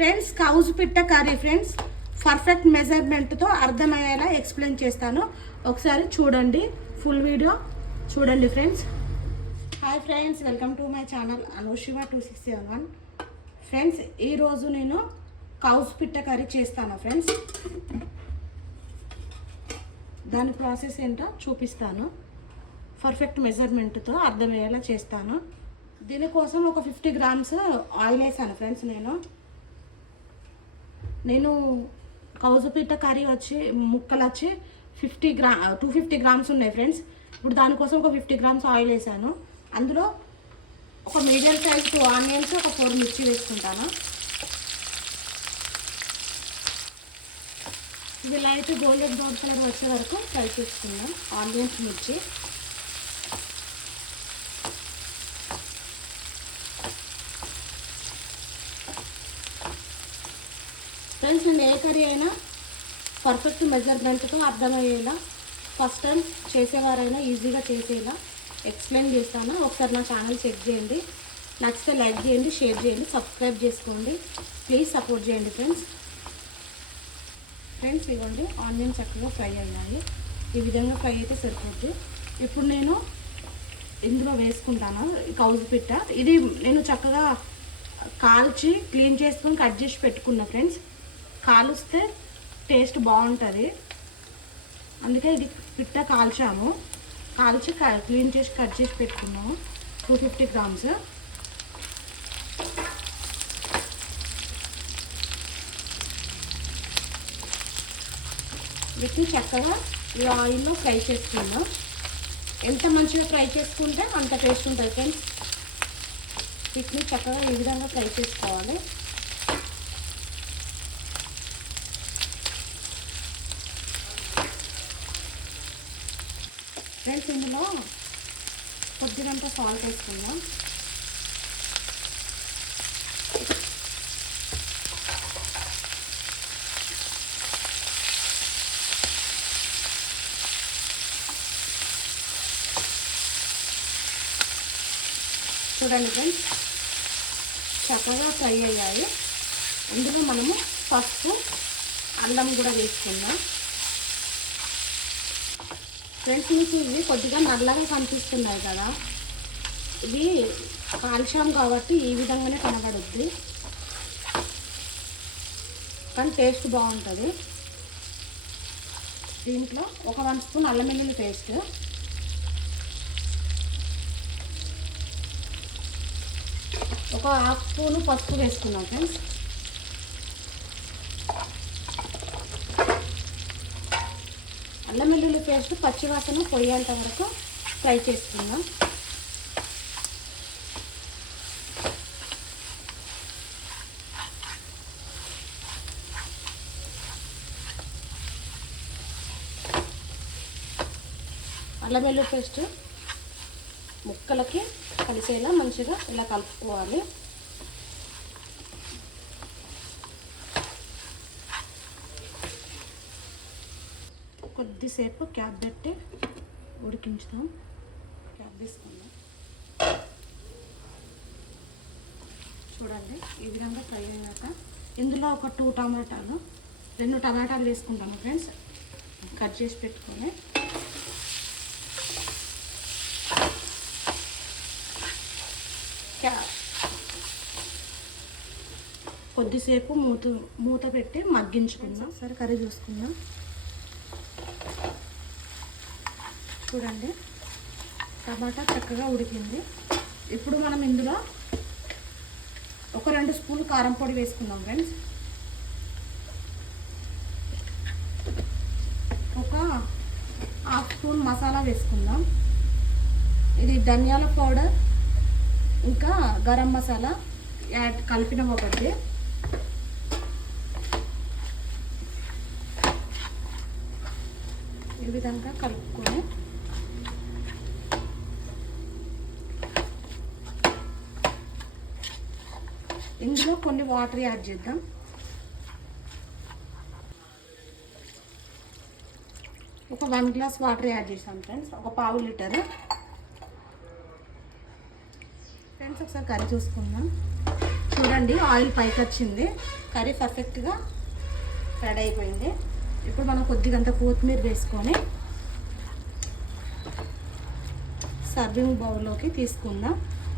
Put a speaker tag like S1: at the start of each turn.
S1: Friends కౌజు పిట్ట curry friends perfect మెజర్మెంట్తో అర్థమయ్యేలా explain చేస్తాను. ఒకసారి చూడండి ఫుల్ వీడియో చూడండి friends hi friends welcome to my channel Anushiva two six seven one friends ఈరోజు నేను కౌజు పిట్ట కర్రీ చేస్తాను ఫ్రెండ్స్ దాని ప్రాసెస్ ఏంటో చూపిస్తాను. పర్ఫెక్ట్ మెజర్మెంట్తో అర్థమయ్యేలా చేస్తాను. దీనికోసం ఒక ఫిఫ్టీ గ్రామ్స్ ఆయిల్ వేసాను ఫ్రెండ్స్ నేను. నేను కౌజుపీట కర్రీ వచ్చి ముక్కలు వచ్చి fifty gram two fifty grams ఉన్నాయి ఫ్రెండ్స్ ఇప్పుడు దానికోసం ఒక ఫిఫ్టీ గ్రామ్స్ ఆయిల్ వేసాను. అందులో ఒక మీడియం సైజ్ టూ ఆనియన్స్ ఒక ఫోర్ మిర్చి వేసుకుంటాను. ఇది లైట్ గోల్డెన్ బ్రౌన్ కలర్ వచ్చే వరకు ఫ్రై చేసుకుందాం. ఆనియన్స్ మిర్చి. ఫ్రెండ్స్ నేను ఏ కర్రీ అయినా పర్ఫెక్ట్ మెజర్మెంట్తో అర్థమయ్యేలా ఫస్ట్ టైం చేసేవారైనా ఈజీగా చేసేలా ఎక్స్ప్లెయిన్ చేస్తాను. ఒకసారి నా ఛానల్ చెక్ చేయండి. నచ్చితే లైక్ చేయండి షేర్ చేయండి సబ్స్క్రైబ్ చేసుకోండి. ప్లీజ్ సపోర్ట్ చేయండి ఫ్రెండ్స్ ఫ్రెండ్స్ ఇవ్వండి. ఆనియన్ చక్కగా ఫ్రై అయ్యాయి. ఈ విధంగా ఫ్రై అయితే సరిపోద్ది. ఇప్పుడు నేను ఇందులో వేసుకుంటాను. కౌజు పిట్ట. ఇది నేను చక్కగా కాల్చి క్లీన్ చేసుకొని కట్ చేసి పెట్టుకున్నా ఫ్రెండ్స్ కాలుస్తే టేస్ట్ బాగుంటుంది. అందుకే ఇది పిట్ట కాల్చాము. కాల్చి క్లీన్ చేసి కట్ చేసి పెట్టుకున్నాము. Two fifty grams. వీటిని చక్కగా ఈ ఆయిల్లో ఫ్రై చేసుకుందాం. ఎంత మంచిగా ఫ్రై చేసుకుంటే అంత టేస్ట్ ఉంటుంది ఫ్రెండ్స్. వీటిని చక్కగా ఈ విధంగా ఫ్రై చేసుకోవాలి. ఫ్రెండ్స్ ఇందులో కొద్దిగంత సాల్ట్ వేసుకుందాం. చూడండి ఫ్రెండ్స్ చక్కగా ఫ్రై అయ్యాయి. ఇందులో మనము పసుపు అల్లం కూడా వేసుకుందాం. ఫ్రెండ్స్ మీకు ఇవి కొద్దిగా నల్లగా కనిపిస్తున్నాయి కదా. ఇది కాల్షియం కాబట్టి ఈ విధంగానే కనబడుద్ది. కానీ టేస్ట్ బాగుంటుంది. దీంట్లో ఒక వన్ స్పూన్ అల్లం వెల్లుల్లి పేస్ట్. ఒక హాఫ్ స్పూన్ పసుపు వేసుకున్నాం ఫ్రెండ్స్. అల్లం వెల్లుల్లి పేస్ట్ పచ్చివాసన పొయ్యేంత వరకు ఫ్రై చేసుకుందాం. అల్లం వెల్లుల్లి పేస్ట్ ముక్కలకి కలిసేలా మంచిగా ఇలా కలుపుకోవాలి. కొద్దిసేపు క్యాప్ పెట్టి ఉడికించుదాం. క్యాప్ తీసుకుందాం. చూడండి ఈ విధంగా ఫ్రై అయ్యాక ఇందులో ఒక టూ టమాటాలు రెండు టమాటాలు వేసుకుంటాము ఫ్రెండ్స్. కట్ చేసి పెట్టుకొని. క్యా- కొద్దిసేపు మూత మూత పెట్టి మగ్గించుకుందాం. సరే కర్రీ చూసుకుందాం. చూడండి. టమాటా చక్కగా ఉడికింది. ఇప్పుడు మనం ఇందులో ఒక రెండు స్పూన్లు కారం పొడి వేసుకుందాం ఫ్రెండ్స్ ఒక హాఫ్ స్పూన్ మసాలా వేసుకుందాం. ఇది ధనియాల పౌడర్ ఇంకా గరం మసాలా యాడ్ కలిపిన ఒకటి. ఈ విధంగా కలుపుకొని ఇందులో కొన్ని వాటర్ యాడ్ చేద్దాం. ఒక వన్ గ్లాస్ వాటర్ యాడ్ చేసాం ఫ్రెండ్స్ ఒక పావు లీటర్. ఫ్రెండ్స్ ఒకసారి కర్రీ చూసుకుందాం. చూడండి ఆయిల్ పైకి వచ్చింది కర్రీ పర్ఫెక్ట్గా రెడీ అయిపోయింది. ఇప్పుడు మనం కొద్దిగంత కొత్తిమీర వేసుకొని సర్వింగ్ బౌల్లోకి తీసుకుందాం.